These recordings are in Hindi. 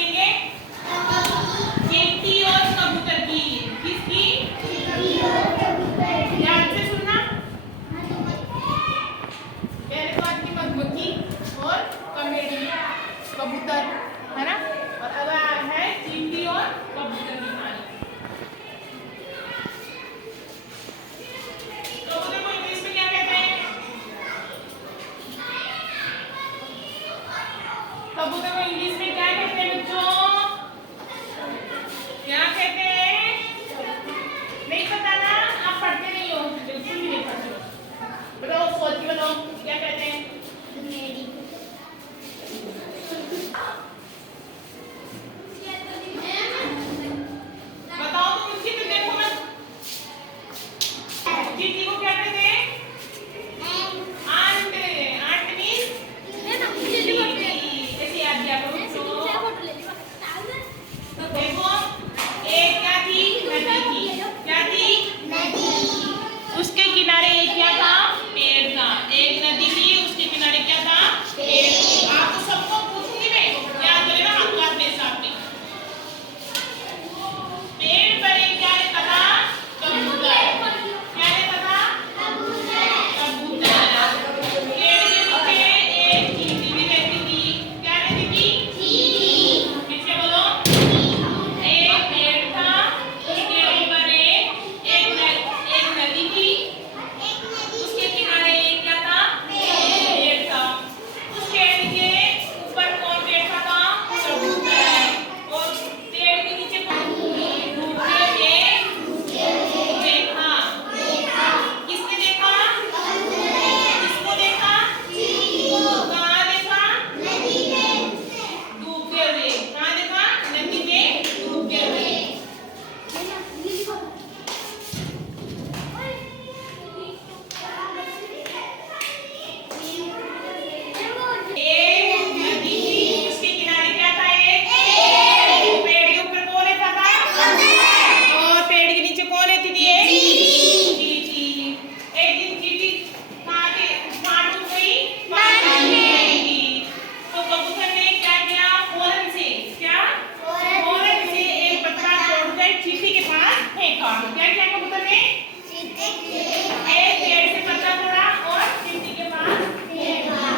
देंगे? चींटी और कबूतर की। किसकी? ध्यान से सुनना। पहले तो आपकी मधुमक्खी और कमेडी कबूतर है ना, और अब है चींटी और कबूतर की कहानी। कबूतर को इंग्लिश में क्या कहते हैं? कबूतर को इंग्लिश में क्या कहते हैं बच्चों? क्या कहते हैं? नहीं पता ना, आप पढ़ते नहीं हो, बिल्कुल भी नहीं पढ़ते हो। बताओ, सोच के बताओ क्या कहते हैं? बताओ तो मुझे, तो देखो मत। चींटी को क्या कहते हैं? आंट। आंट मींस ऐसे याद किया करो। तो देखो, एक क्या थी? नदी थी। क्या थी? नदी। उसके किनारे एक क्या था? पेड़ था। एक नदी थी, उसके किनारे क्या था? पेड़। आप तो सबको पूछूंगी मैं, याद करेगा हाथ हाथ मेरे साथ में। पेड़ पर एक क्या रहता था? कबूतर। क्या रहता था? कबूतर। पेड़ के नीचे एक चींटी भी रहती थी। क्या रहती थी? चींटी। फिर से बोलो। एक पेड़ था, उसके ऊपर एक नदी थी, उसके किनारे एक क्या था? पेड़ था। उस पेड़ के ऊपर कौन बैठा था? कबूतर। और पेड़ के नीचे डूबते हुए देखा। किसने देखा? किसको देखा? कहाँ देखा? डूबते हुए। कहाँ देखा? नदी में डूबते हुए। एक नदी थी, उसके किनारे क्या था? एक पेड़ के ऊपर कौन रहता था? और पेड़ के नीचे कौन रहती थी? चींटी। एक दिन चींटी कहाँ डूब गई? पानी में गई। तो कबूतर ने क्या किया? फौरन से एक पत्ता तोड़कर चींटी के पास फेंका। क्या किया कबूतर ने? एक पेड़ से पत्ता तोड़ा और चींटी के पास फेंका।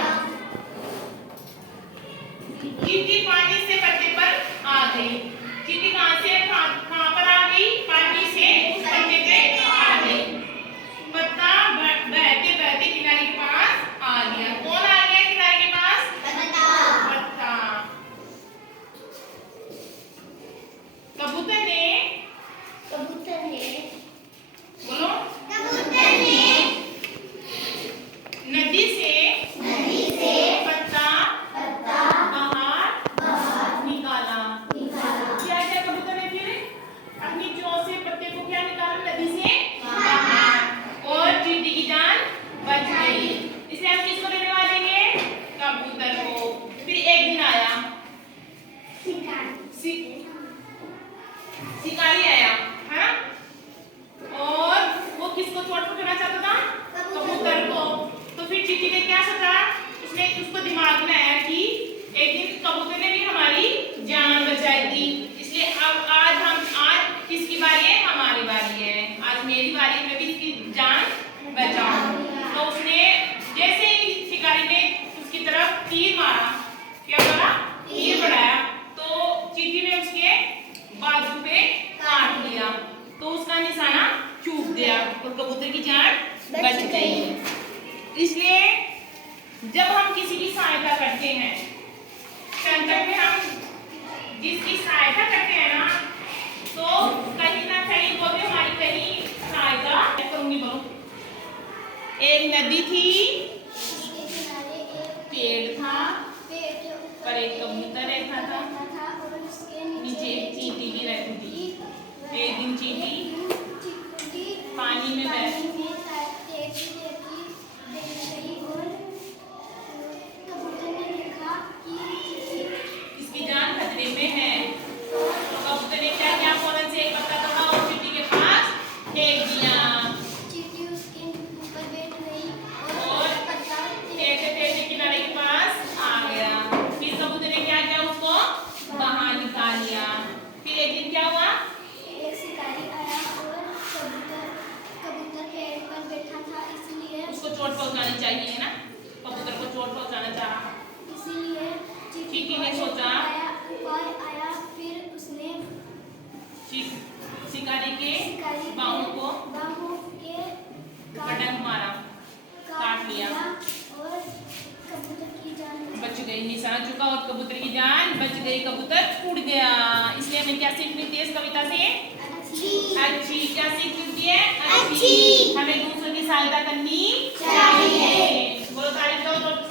चींटी पानी से पत्ते पर आ गई। चींटी कहाँ पर आ गई? पानी से उस पत्ते पे आ गई। पत्ता बहते बहते किनारे के पास आ गया। कौन आ गया किनारे के पास? पत्ता। कबूतर ने बोलो। नदी से पत्ता बाहर निकाला। क्या किया कबूतर ने? फिर अपनी चोंच से पत्ते को क्या निकाला? नदी से बाहर। और चींटी की जान बच गई। इसलिए हम किसको धन्यवाद देंगे? कबूतर को। फिर एक दिन आया शिकारी आया, है ना, और वो किसको चोट पहुंचाना चाहता था? कबूतर को। तो फिर चींटी ने क्या सोचा? उसने उसको दिमाग में आया कि एक दिन कबूतर ने भी हमारी जान बचाई थी, इसलिए अब आज किसकी बारी है? हमारी बारी है। आज मेरी बारी है, मैं भी इसकी जान बचाऊं। तो उसने जैसे ही शिकारी ने उसकी तरफ तीर मारा, क्या करा? तीर बढ़ाया, तो चींटी ने उसके बाजू पे काट लिया, तो उसका निशाना चूक गया और कबूतर की जान बच गई। इसलिए जब हम किसी की सहायता करते हैं, संकट में हम जिसकी सहायता करते हैं ना, तो कहीं ना कहीं वो भी हमारी कहीं सहायता करूंगी। बोलो। एक नदी थी, पेड़ था, पर एक कबूतर रहता था, नीचे एक चींटी भी रहती थी। एक दिन चींटी पानी में बैठी इसकी जान खतरे में है। कबूतर ने क्या किया? फौरन से एक पत्ता तोड़ा और चींटी के पास फेंक दिया। और तैरते तैरते किनारे के पास आ गया। फिर कबूतर ने क्या किया? उसको बहाने चींटी ने सोचा, उपाय आया, फिर उसने शिकारी के बाहों के कड़ंग मारा, काट लिया और कबूतर की जान बच गई। निशाना चुका और कबूतर की जान बच गई, कबूतर उड़ गया। इसलिए हमें क्या सीख मिलती है इस कविता से? अच्छी। क्या सीख मिलती है? अच्छी। हमें दूसरों की सहायता करनी चाहिए। बोलो तारीफ दो।